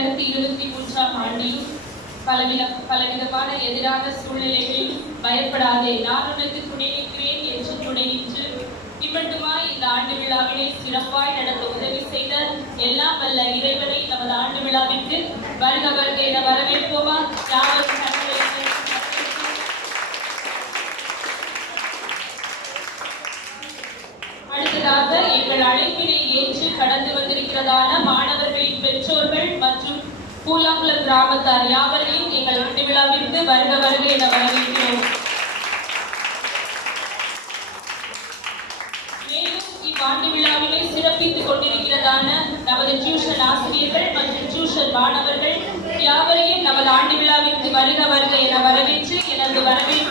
2023ஆம் ஆண்டிலும் பலவிதமான எதிரான சூழ்நிலைகளில் பயப்படாதே, நான் உனக்கு துணை நிற்கிறேன் என்று துணை நின்று இம்மட்டுமாய் இந்த ஆண்டு விழாவினை சிறப்பாய் நடத்த உதவி செய்த எல்லாம் வல்ல இறைவனை நமது ஆண்டு விழாவிற்கு வருக வருக என வரவேற்போமா? அடுத்ததாக எங்கள் அழைப்பினை ஏற்று கடந்து வந்திருக்கிறதான மாணவர்களின் பெற்றோர்கள் மற்றும் பூலாங்குளம் கிராமத்தார் யாவரையும் எங்கள் ஆண்டு விழாவிற்கு வருக வருக என வரவேற்கிறோம். மேலும் இவ்வாண்டு விழாவினை சிறப்பித்துக் கொண்டிருக்கிறதான நமது டியூஷன் ஆசிரியர்கள் மற்றும் டியூஷன் மாணவர்கள் யாவரையும் நமது ஆண்டு விழாவிற்கு வருக வருக என வரவேற்று எனது வரவேற்பு